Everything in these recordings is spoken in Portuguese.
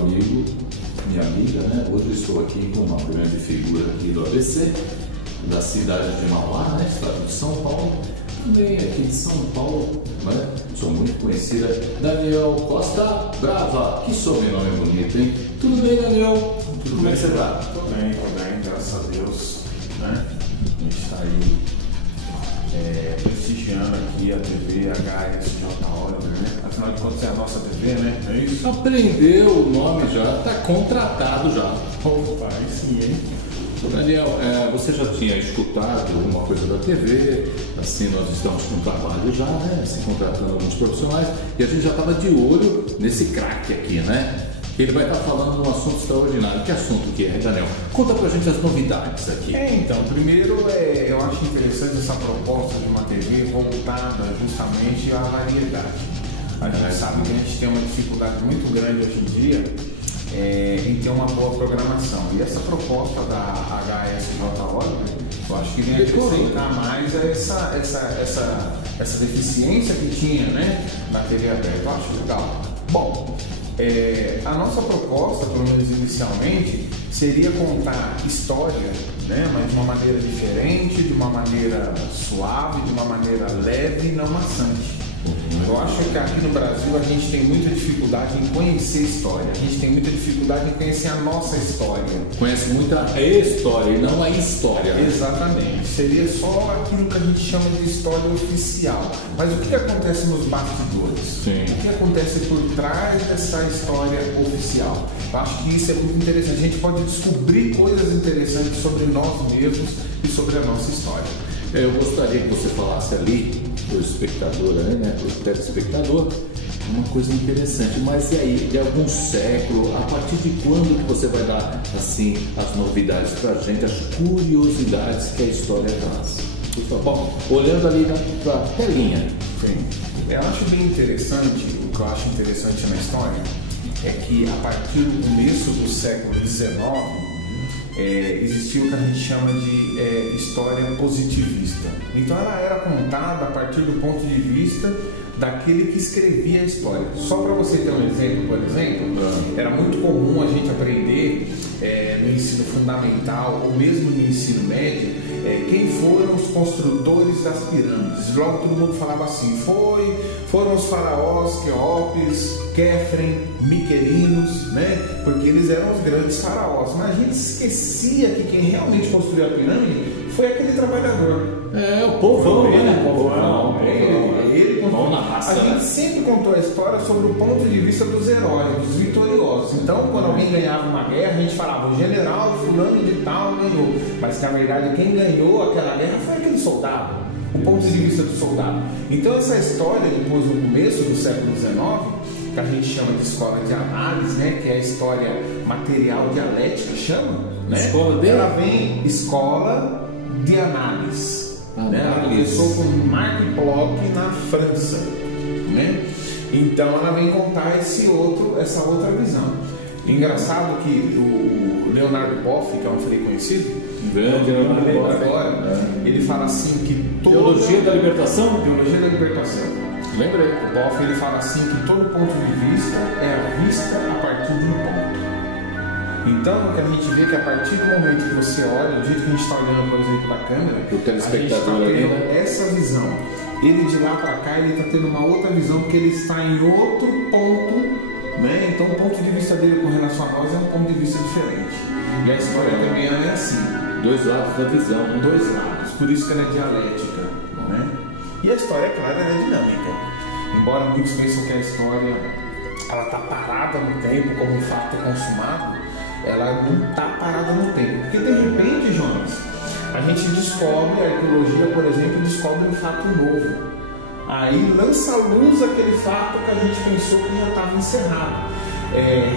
amigo, minha amiga, né? Hoje eu estou aqui com uma grande figura aqui do ABC, da cidade de Mauá, né? Estado de São Paulo, também aqui de São Paulo, né? Sou muito conhecida, Daniel Costa Brava, que sobrenome bonito, hein? Tudo bem, Daniel? Como é que você está? Tô bem, graças a Deus, né? A gente está aí prestigiando aqui a TV HSJ Oliver, né? Afinal de contas é a nossa TV, né? É isso? Aprendeu o nome já, está contratado já. Opa, aí sim, hein? Daniel, você já tinha escutado alguma coisa da TV, assim, nós estamos com trabalho já, né, se contratando alguns profissionais, e a gente já estava de olho nesse craque aqui, né? Ele vai estar falando de um assunto extraordinário. Que assunto que é, Daniel? Conta pra gente as novidades aqui. Então, primeiro eu acho interessante essa proposta de uma TV voltada justamente à variedade. A gente sabe que a gente tem uma dificuldade muito grande hoje em dia em ter uma boa programação. E essa proposta da HSJ Oliver, eu acho que vem acrescentar mais essa deficiência que tinha, né, na TV aberta. Eu acho legal. Bom, a nossa proposta, pelo menos inicialmente, seria contar história, né, mas de uma maneira diferente, de uma maneira suave, de uma maneira leve e não maçante. Eu acho que aqui no Brasil a gente tem muita dificuldade em conhecer história, a gente tem muita dificuldade em conhecer a nossa história. Conhece muita história e não a história. Exatamente, seria só aquilo que a gente chama de história oficial. Mas o que acontece nos bastidores? Sim. O que acontece por trás dessa história oficial? Eu acho que isso é muito interessante, a gente pode descobrir coisas interessantes sobre nós mesmos e sobre a nossa história. Eu gostaria que você falasse ali para o espectador, né, para o telespectador, uma coisa interessante. Mas e aí, de algum século, a partir de quando que você vai dar assim as novidades para a gente, as curiosidades que a história traz? Por favor, olhando ali para a telinha. Sim. Eu acho bem interessante, o que eu acho interessante na história é que a partir do começo do século XIX existiu o que a gente chama de história positivista. Então ela era contada a partir do ponto de vista daquele que escrevia a história. Só para você ter um exemplo, por exemplo, era muito comum a gente aprender no ensino fundamental ou mesmo no ensino médio quem foram os construtores das pirâmides. Logo todo mundo falava assim, foram os faraós Quéopes, Quéfren, Miquelinos, né? Porque eles eram os grandes faraós. Mas a gente esquecia que quem realmente construiu a pirâmide foi aquele trabalhador. O povão, né? O povão. Ele construiu. Na raça, a gente sempre contou a história sobre o ponto de vista dos heróis, dos vitoriosos. Então, quando alguém ganhava uma guerra, a gente falava, o general fulano de tal ganhou. Mas, na verdade, quem ganhou aquela guerra foi aquele soldado. O ponto de vista do soldado. Então, essa história, depois no começo do século XIX, que a gente chama de escola de análise, né, que é a história material dialética, chama, né? Ela vem escola de análise. Né? Ela começou com Marc Bloch na França, né? Então ela vem contar essa outra visão. Engraçado que o Leonardo Boff, que é um freio conhecido, ele fala assim que Teologia da Libertação. Lembrei. O Boff ele fala assim que todo ponto de vista é a vista a partir de um ponto. Então, o que a gente vê é que a partir do momento que você olha, do jeito que a gente está olhando, por exemplo, para a câmera, o telespectador a gente está tendo essa visão. Ele de lá para cá, ele está tendo uma outra visão, porque ele está em outro ponto, né? Então, o ponto de vista dele com relação a nós é um ponto de vista diferente. E a história também é assim. Dois lados da visão, né? Dois lados. Por isso que ela é dialética, né? E a história, é claro, ela é dinâmica. Embora muitos pensam que a história ela está parada no tempo como um fato consumado, ela não está parada no tempo. Porque de repente, Jonas, a gente descobre, a arqueologia, por exemplo, descobre um fato novo. Aí lança à luz aquele fato que a gente pensou que já estava encerrado.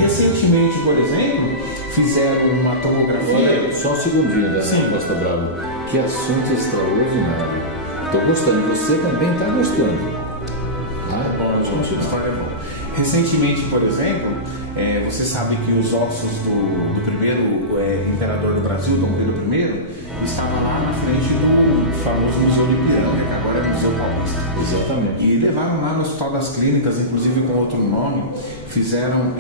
Recentemente, por exemplo, fizeram uma tomografia. Olha, só um segundinho, né, Costa Bravo? Que assunto extraordinário. Estou gostando, você também está gostando. Ótimo, a história é boa. Recentemente, por exemplo, você sabe que os ossos do primeiro imperador do Brasil, Dom Pedro I, estava lá na frente do famoso Museu de Ipiranga, que agora é Museu Paulista. Exatamente. E levaram lá no Hospital das Clínicas, inclusive com outro nome, fizeram um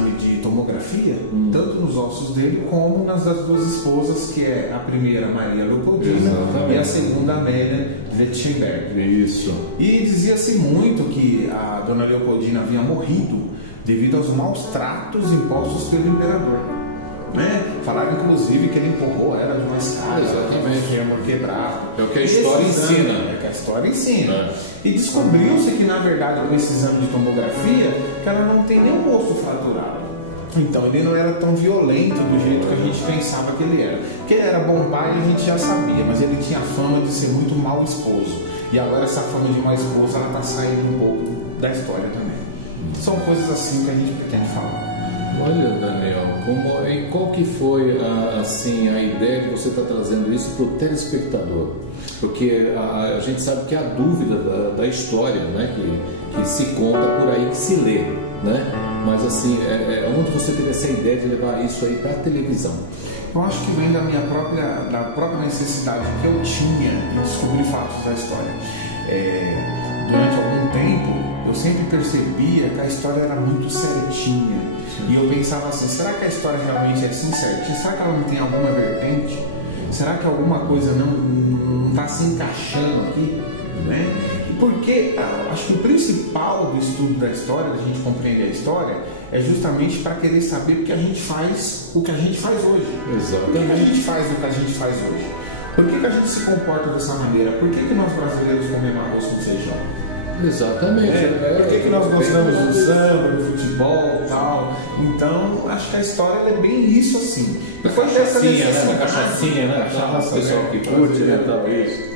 exame de tomografia, tanto nos ossos dele como nas das duas esposas, que é a primeira Maria Leopoldina e a segunda Amélia Lichtenberg. Isso. E dizia-se muito que a dona Leopoldina havia morrido devido aos maus tratos impostos pelo imperador. Né? Falaram inclusive que ele empurrou ela de uma escada, exatamente, fêmur quebrado. É o que a história ensina. É o que a história ensina. E descobriu-se que, na verdade, com esse exame de tomografia, que ela não tem nenhum osso fraturado. Então ele não era tão violento do jeito que a gente pensava que ele era. Que ele era bom pai, a gente já sabia, mas ele tinha fama de ser muito mau esposo. E agora essa fama de mau esposo, ela está saindo um pouco da história também. São coisas assim que a gente pretende falar. Olha, Daniel, qual que foi assim, a ideia que você está trazendo isso para o telespectador? Porque a gente sabe que a dúvida da história, né, que se conta por aí, que se lê, né? Mas assim, onde você teve essa ideia de levar isso aí para a televisão? Eu acho que vem da própria necessidade que eu tinha de descobrir fatos da história. Durante algum tempo, eu sempre percebia que a história era muito certinha. E eu pensava assim, será que a história realmente é assim certinha? Será que ela não tem alguma vertente? Será que alguma coisa não está se encaixando aqui? Né? E porque acho que o principal do estudo da história, da gente compreender a história, é justamente para querer saber o que a gente faz hoje. Exatamente. O que a gente faz o que a gente faz hoje. Por que a gente se comporta dessa maneira? Por que nós brasileiros comemos arroz com feijão? Exatamente. Por que nós gostamos do samba, do futebol e tal? Então, acho que a história é bem isso assim. Da cachaçinha, né? Da cachaçinha, né? O pessoal que curte, né? Talvez.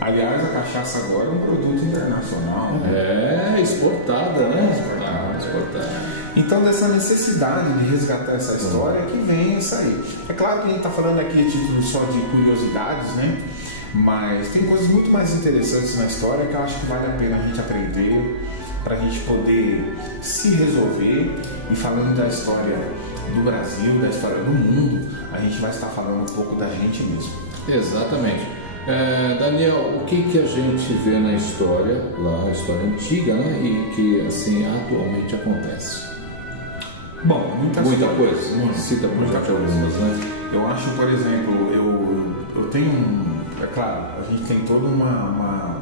Aliás, a cachaça agora é um produto internacional. Exportada, né? Exportada. Então, dessa necessidade de resgatar essa história que vem isso aí. É claro que a gente está falando aqui a título só de curiosidades, né? Mas tem coisas muito mais interessantes na história que eu acho que vale a pena a gente aprender para a gente poder se resolver. E falando da história do Brasil, da história do mundo, a gente vai estar falando um pouco da gente mesmo. Exatamente. Daniel, o que a gente vê na história, lá, a história antiga, né? E que assim atualmente acontece? Bom, muita coisa. Cita muita algumas, né? Eu acho, por exemplo, eu tenho é claro, a gente tem toda uma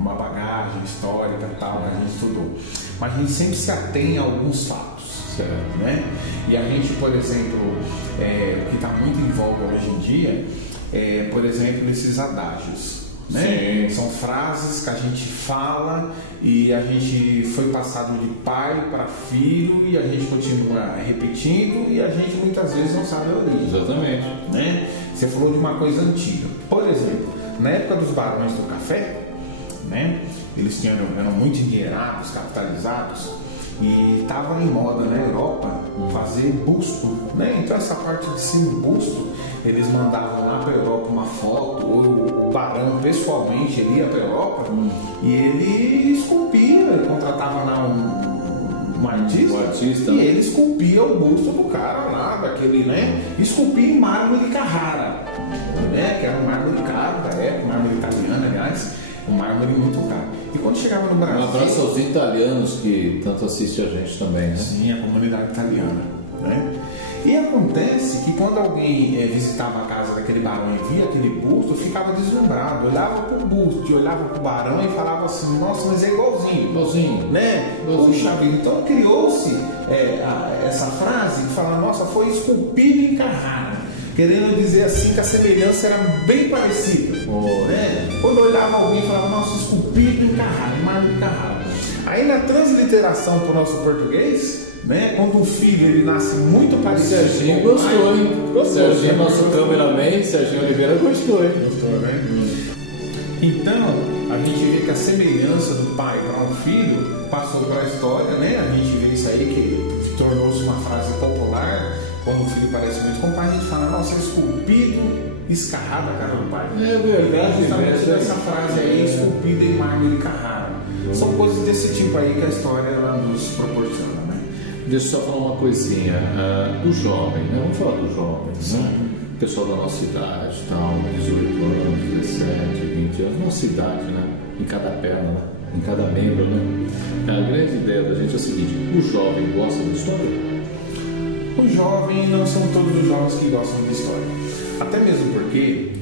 bagagem histórica e tal, que a gente estudou. Mas a gente sempre se atém a alguns fatos. Certo. Né? E a gente, por exemplo, o que está muito em voga hoje em dia é, por exemplo, esses adágios. Né? São frases que a gente fala e a gente foi passado de pai para filho e a gente continua repetindo e a gente muitas vezes não sabe a origem. Exatamente. Né? Você falou de uma coisa antiga. Por exemplo, na época dos barões do café, né? Eles eram muito endinheirados, capitalizados e estava em moda na Europa fazer busto. Né? Então essa parte de cima do busto, eles mandavam lá para a Europa uma foto, ou o barão pessoalmente ele ia para a Europa e ele esculpia, ele contratava lá um artista e ele esculpia o busto do cara lá, daquele, né? Esculpia em mármore de Carrara, né? Que era um mármore caro da época, mármore italiano, aliás, um mármore muito caro. E quando chegava no Brasil... Um abraço aos italianos que tanto assistem a gente também, né? Sim, a comunidade italiana, né? E acontece que quando alguém visitava a casa daquele barão e via aquele busto, ficava deslumbrado, olhava para o busto, olhava para o barão e falava assim, nossa, mas é igualzinho. Igualzinho. Né? Puxa vida, então criou-se essa frase que fala, nossa, foi esculpido em Carrara. Querendo dizer assim que a semelhança era bem parecida. Né? Quando olhava alguém e falava, nossa, esculpido em Carrara, em mármore de Carrara. Aí na transliteração para o nosso português, né? Quando um filho ele nasce muito parecido. O Serginho gostou, hein? Serginho, nosso cameraman, Serginho Oliveira gostou, hein? Gostou, né? Então, a gente vê que a semelhança do pai para um filho passou para a história, né? A gente vê isso aí que tornou-se uma frase popular. Quando o filho parece muito com o pai, a gente fala, nossa, esculpido, escarrado a cara do pai. É verdade, essa frase aí, esculpida em mármore de Carrara. São coisas desse tipo aí que a história ela nos proporciona. Deixa eu só falar uma coisinha, do jovem, né? Vamos falar do jovem, né? O pessoal da nossa idade, tal, 18 anos, 17, 20 anos, nossa idade, né? Em cada perna, né? Em cada membro, né? A grande ideia da gente é a seguinte, o jovem gosta da história? O jovem não são todos os jovens que gostam de história. Até mesmo porque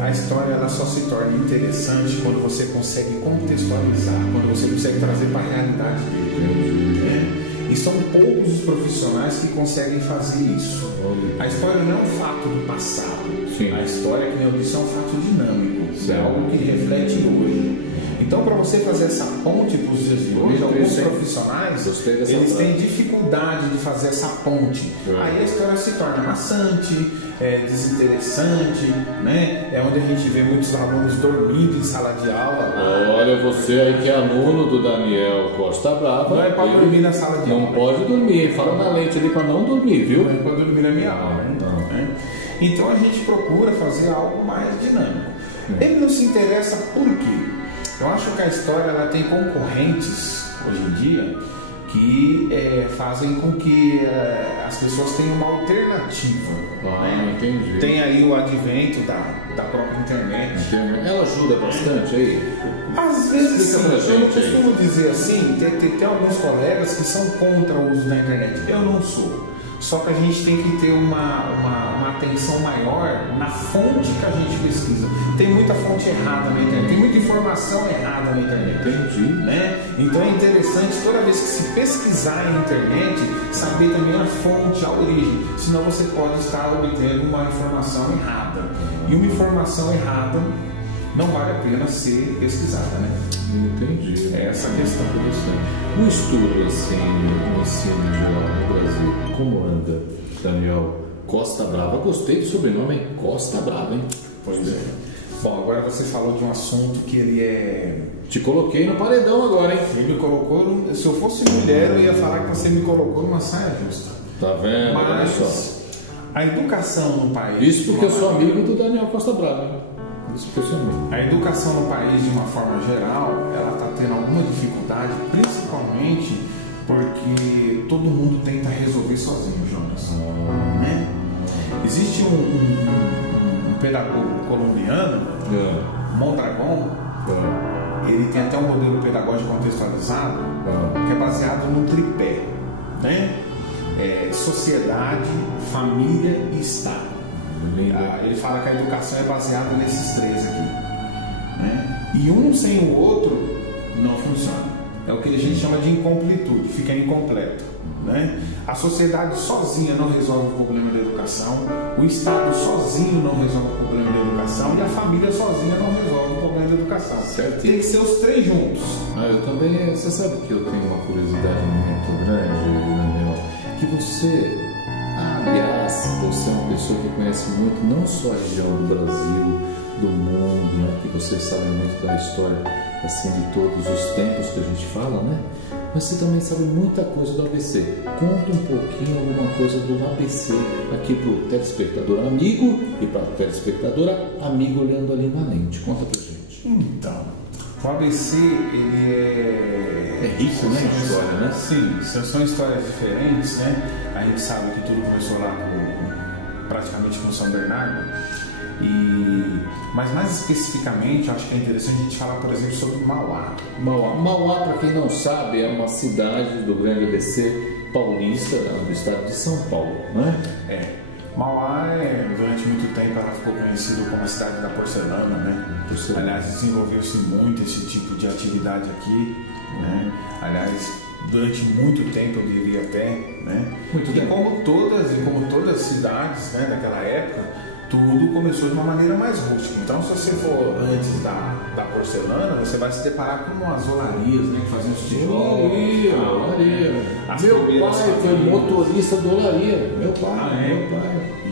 a história ela só se torna interessante quando você consegue contextualizar, quando você consegue trazer para a realidade dele. Né? E são poucos os profissionais que conseguem fazer isso. A história não é um fato do passado. Sim. A história, que nem eu disse, é um fato dinâmico. Sim. É algo que reflete hoje. Então, para você fazer essa ponte para os dias de hoje, alguns profissionais eles têm dificuldade de fazer essa ponte. Aí a história se torna maçante, desinteressante, né? É onde a gente vê muitos alunos dormindo em sala de aula. Olha, você aí que é aluno do Daniel Costa Brava. Não é para dormir na sala de aula. Não pode dormir, fala na lente ali para não dormir, viu? Não é para dormir na minha aula, né? Então a gente procura fazer algo mais dinâmico. Ele não se interessa por quê? Eu acho que a história ela tem concorrentes hoje em dia que fazem com que as pessoas tenham uma alternativa. Né? Entendi. Tem aí o advento da própria internet. Ela ajuda bastante aí? Às vezes sim. Eu não costumo dizer assim, tem alguns colegas que são contra o uso da internet. Eu não sou. Só que a gente tem que ter uma atenção maior na fonte que a gente pesquisa. Tem muita fonte errada na internet, tem muita informação errada na internet. Entendi. Né? Então é interessante, toda vez que se pesquisar na internet, saber também a fonte, a origem. Senão você pode estar obtendo uma informação errada. E uma informação errada não vale a pena ser pesquisada, né? Entendi. É essa a questão. O estudo, assim, no ensino em geral no Brasil, como anda, Daniel Costa Brava? Gostei do sobrenome, hein? Costa Brava, hein? Pois é. Bom, agora você falou de um assunto que ele é... Te coloquei no paredão agora, hein? Ele me colocou... Se eu fosse mulher, eu ia falar que você me colocou numa saia justa. Tá vendo? Mas a educação no país... Isso porque eu sou amigo do Daniel Costa Brava, hein? Isso porque eu sou amigo. A educação no país, de uma forma geral, ela está tendo alguma dificuldade, principalmente porque todo mundo tenta resolver sozinho, Jonas. Né? Existe um pedagogo colombiano, Mondragon, ele tem até um modelo pedagógico contextualizado, que é baseado no tripé, né? Sociedade, família e Estado. Ele fala que a educação é baseada nesses três aqui, né? E um sem o outro não funciona. É o que a gente chama de incompletude, fica incompleto, né? A sociedade sozinha não resolve o problema da educação, o Estado sozinho não resolve o problema da educação e a família sozinha não resolve o problema da educação. Certo. Tem que ser os três juntos. Eu também, você sabe que eu tenho uma curiosidade muito grande, Daniel, que você... aliás, você é uma pessoa que conhece muito não só a região do Brasil, do mundo, né? Que você sabe muito da história assim, de todos os tempos que a gente fala, né? Mas você também sabe muita coisa do ABC. Conta um pouquinho alguma coisa do ABC aqui para o telespectador amigo e para a telespectadora amigo olhando ali na lente. Conta pra gente. Então, o ABC, ele é rico, né, em história, né? Sim, são histórias diferentes, né? A gente sabe que tudo começou lá praticamente com São Bernardo. Mas mais especificamente, acho que é interessante a gente falar, por exemplo, sobre Mauá. Mauá, para quem não sabe, é uma cidade do grande ABC paulista, do estado de São Paulo, né? Mauá, durante muito tempo, ela ficou conhecida como a cidade da porcelana, né? Aliás, desenvolveu-se muito esse tipo de atividade aqui, né? Aliás, durante muito tempo, eu diria até, né? Como todas as cidades, né, daquela época, tudo começou de uma maneira mais rústica. Então, se você for antes da porcelana, você vai se deparar com umas olarias, né, que faziam os tijolos. Meu pai foi motorista de olaria. Meu pai.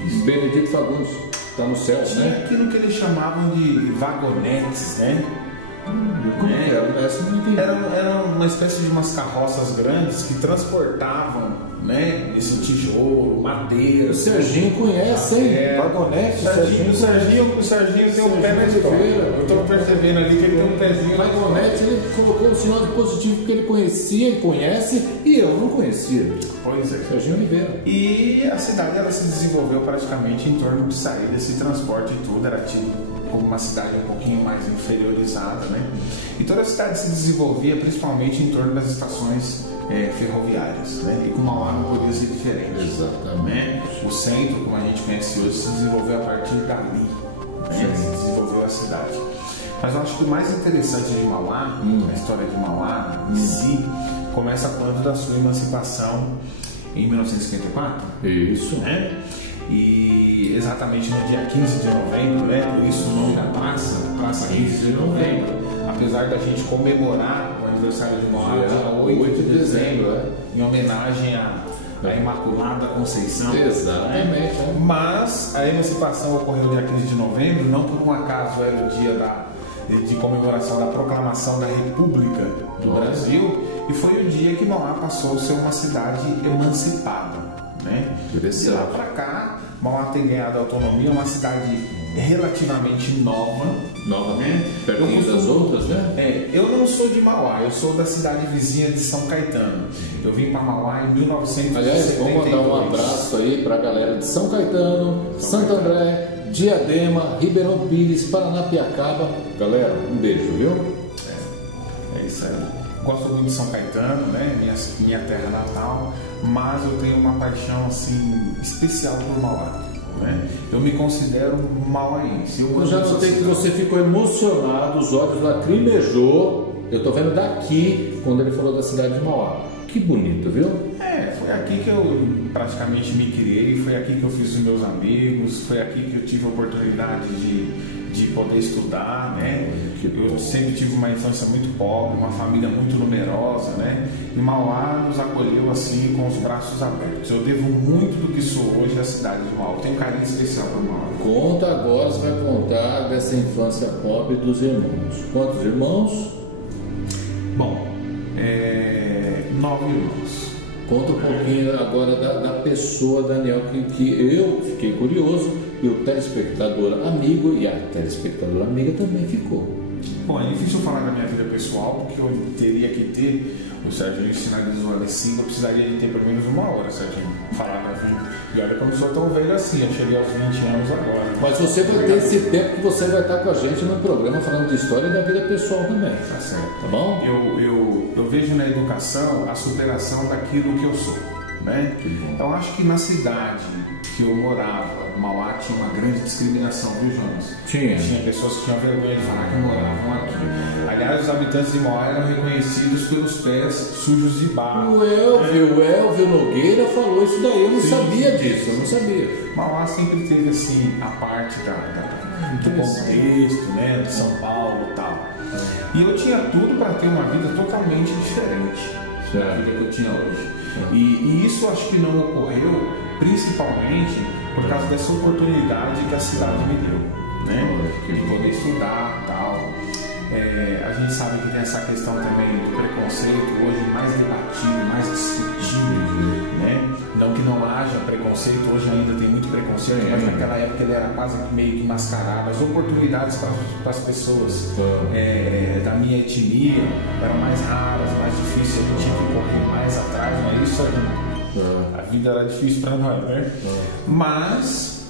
Isso. Benedito Fagundes, está no céu, tinha, né? Aquilo que eles chamavam de vagonetes, né? Como era? Era uma espécie de umas carroças grandes que transportavam, né, esse tijolo, madeira. O Serginho conhece, hein? Vagonete. O Serginho tem um pé na história. Eu estou percebendo ali que ele tem um pezinho. Vagonete, ele colocou um sinal de positivo que ele conhecia e conhece, e eu não conhecia. Pois é. Serginho Oliveira. E a cidade ela se desenvolveu praticamente em torno de sair desse transporte e tudo, era tido como uma cidade um pouquinho mais inferiorizada, né? E toda a cidade se desenvolvia principalmente em torno das estações ferroviárias, né? E com Mauá não podia ser diferente. Exatamente. Né? O centro, como a gente conhece hoje, se desenvolveu a partir dali, né? Se desenvolveu a cidade. Mas eu acho que o mais interessante de Mauá, a história de Mauá em si, começa quando da sua emancipação em 1954. Isso. Né? E exatamente no dia 15 de novembro, né? Por isso o nome da Praça 15 de Novembro. Apesar da gente comemorar o aniversário de Mauá dia 8 de dezembro, em homenagem à Imaculada Conceição. Exatamente. Né? Mas a emancipação ocorreu dia 15 de novembro, não por um acaso era o dia de comemoração da proclamação da República do Brasil, e foi o dia que Mauá passou a ser uma cidade emancipada, né? De lá para cá, Mauá tem ganhado autonomia, uma cidade relativamente nova, né? Pertinho das outras, né? Eu não sou de Mauá, eu sou da cidade vizinha de São Caetano. Eu vim para Mauá em 1972. Aliás, vamos mandar um abraço aí para a galera de São Caetano, Santo André, Diadema, Ribeirão Pires, Paranapiacaba. Galera, um beijo, viu? É isso aí. Gosto muito de São Caetano, né? Minha terra natal, mas eu tenho uma paixão assim especial por Mauá, né? Eu me considero mauaense. Eu já notei que você ficou emocionado, os olhos lacrimejou. Eu tô vendo daqui quando ele falou da cidade de Mauá. Que bonito, viu? Foi aqui que eu praticamente me criei, foi aqui que eu fiz os meus amigos, foi aqui que eu tive a oportunidade de poder estudar, né? Eu sempre tive uma infância muito pobre, uma família muito numerosa, né? E Mauá nos acolheu assim com os braços abertos. Eu devo muito do que sou hoje à cidade de Mauá. Eu tenho um carinho especial por Mauá. Conta agora, você vai contar dessa infância pobre dos irmãos. Quantos irmãos? Bom, 9 irmãos. Conta um pouquinho agora da pessoa, Daniel, que eu fiquei curioso e o telespectador amigo e a telespectadora amiga também ficou. Bom, é difícil falar da minha vida pessoal, porque eu teria que ter, o Serginho sinalizou ali 5, eu precisaria de ter pelo menos uma hora, Serginho, falar da vida. E olha que eu não sou tão velho assim, eu cheguei aos 20 anos agora. Mas você vai ter esse tempo que você vai estar com a gente no programa falando de história e da vida pessoal também. Tá certo. Tá bom? Eu vejo na educação a superação daquilo que eu sou, né? Eu acho que na cidade que eu morava, Mauá, tinha uma grande discriminação, viu, Jonas? Tinha pessoas que tinham vergonha de falar que moravam aqui. Aliás, os habitantes de Mauá eram reconhecidos pelos pés sujos de barro. O Elvio Nogueira falou isso daí, eu não sabia disso, eu não sabia. Mauá sempre teve assim a parte do contexto, né, de São Paulo e tal. E eu tinha tudo para ter uma vida totalmente diferente da vida que eu tinha hoje. E isso acho que não ocorreu principalmente por causa dessa oportunidade que a cidade me deu, né? De poder estudar e tal. A gente sabe que tem essa questão também do preconceito hoje mais debatido, mais discutido, né? Não que não haja preconceito, hoje ainda tem muito preconceito, mas naquela época ele era quase meio que mascarado. As oportunidades para as pessoas da minha etnia eram mais raras, mais difíceis, a gente tinha que correr mais atrás, não é isso aí? A vida era difícil para nós, né? Mas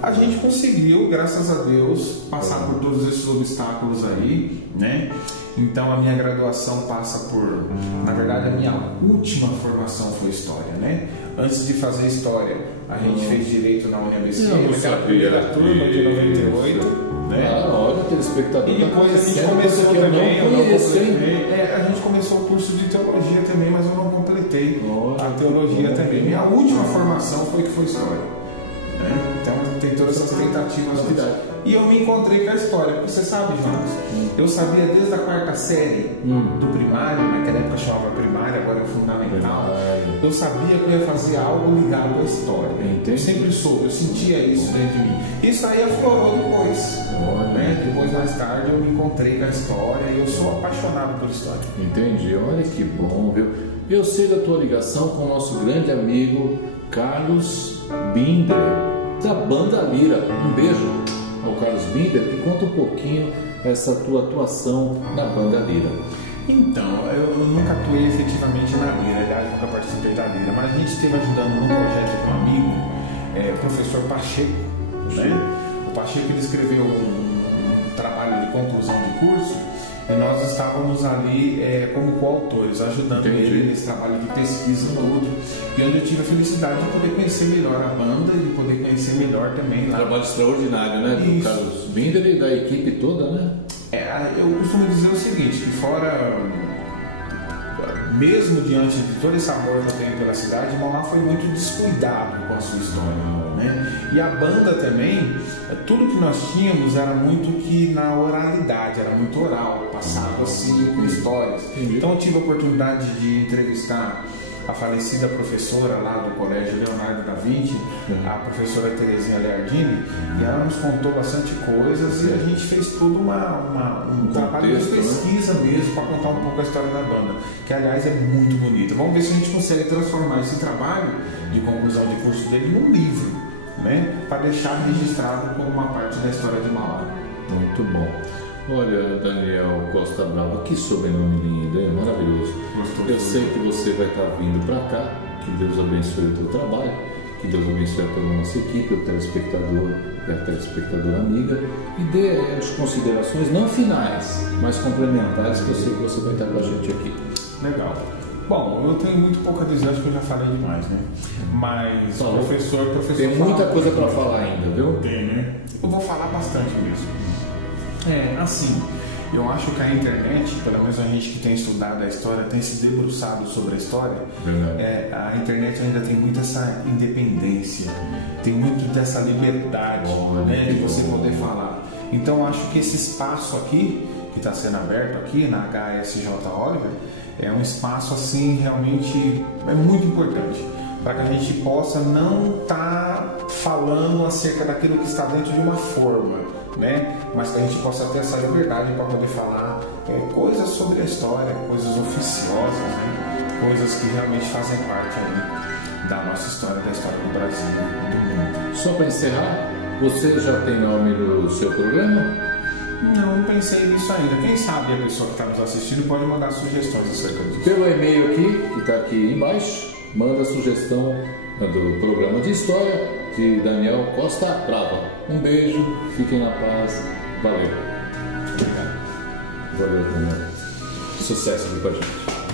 a gente conseguiu, graças a Deus, passar por todos esses obstáculos aí, né? Então a minha graduação passa por, na verdade, a minha última formação foi história, né? Antes de fazer história, a gente fez direito na UniABC, naquela primeira turma de 98, né? Olha, telespectador. E depois a gente começou também, a gente começou o curso de teologia também, mas eu não completei a teologia também. Minha última formação foi história. Então tem todas essas tentativas. E eu me encontrei com a história, porque você sabe, Jonas, eu sabia desde a 4ª série do primário, naquela época chamava primária, agora é o fundamental. Eu sabia que eu ia fazer algo ligado à história. Eu sempre soube, eu sentia isso dentro de mim. Isso aí aflorou depois. Depois, mais tarde, eu me encontrei com a história e eu sou apaixonado por história. Entendi, olha que bom, viu? Eu sei da tua ligação com o nosso grande amigo Carlos Binder, da Banda Lira. Um beijo ao Carlos Binder e conta um pouquinho essa tua atuação na Banda Lira. Então, eu nunca atuei efetivamente na Lira, aliás, nunca participei da Lira, mas a gente esteve ajudando num projeto com um amigo, o professor Pacheco, né? O Pacheco ele escreveu um trabalho de conclusão de curso, e nós estávamos ali como coautores, ajudando ele nesse trabalho de pesquisa todo, e onde eu tive a felicidade de poder conhecer melhor a banda e de poder conhecer melhor também lá. Um trabalho extraordinário, né? Do Carlos Binder e da equipe toda, né? Eu costumo dizer o seguinte, que fora, mesmo diante de todo esse amor que eu tenho pela cidade, Mauá foi muito descuidado com a sua história, né? E a banda também, tudo que nós tínhamos era muito que na oralidade, era muito oral, passado assim com histórias. Então eu tive a oportunidade de entrevistar a falecida professora lá do Colégio Leonardo da Vinci, a professora Terezinha Leardini, e ela nos contou bastante coisas e a gente fez todo um trabalho de pesquisa mesmo para contar um pouco a história da banda, que aliás é muito bonita. Vamos ver se a gente consegue transformar esse trabalho de conclusão de curso dele num livro, né? Para deixar registrado como uma parte da história de Mauá. Muito bom. Olha, Daniel Costa Brava, que sobrenome lindo, é maravilhoso. Eu sei que você vai estar vindo para cá, que Deus abençoe o teu trabalho, que Deus abençoe a toda a nossa equipe, o telespectador e a telespectadora amiga, e dê as considerações não finais, mas complementares, que eu sei que você vai estar com a gente aqui. Legal. Bom, eu tenho muito pouco a dizer, acho que eu já falei demais, né? Mas professor tem muita coisa para falar ainda, viu? Tem, né? Eu vou falar bastante mesmo. Assim, eu acho que a internet, pelo menos a gente que tem estudado a história, tem se debruçado sobre a história, a internet ainda tem muito essa independência, tem muito dessa liberdade, né, de você poder falar. Então eu acho que esse espaço aqui, que está sendo aberto aqui na HSJ Oliver, é um espaço assim realmente muito importante, para que a gente possa não estar falando acerca daquilo que está dentro de uma forma, né? Mas que a gente possa ter essa liberdade para poder falar coisas sobre a história, coisas oficiosas, né? Coisas que realmente fazem parte aí da nossa história, da história do Brasil e do mundo. Só para encerrar, você já tem nome no seu programa? Não pensei nisso ainda. Quem sabe a pessoa que está nos assistindo pode mandar sugestões acerca disso. Pelo e-mail aqui, que está aqui embaixo, manda a sugestão do programa de história de Daniel Costa Brava. Um beijo, fiquem na paz, valeu. Valeu, Daniel. Sucesso aqui com a gente.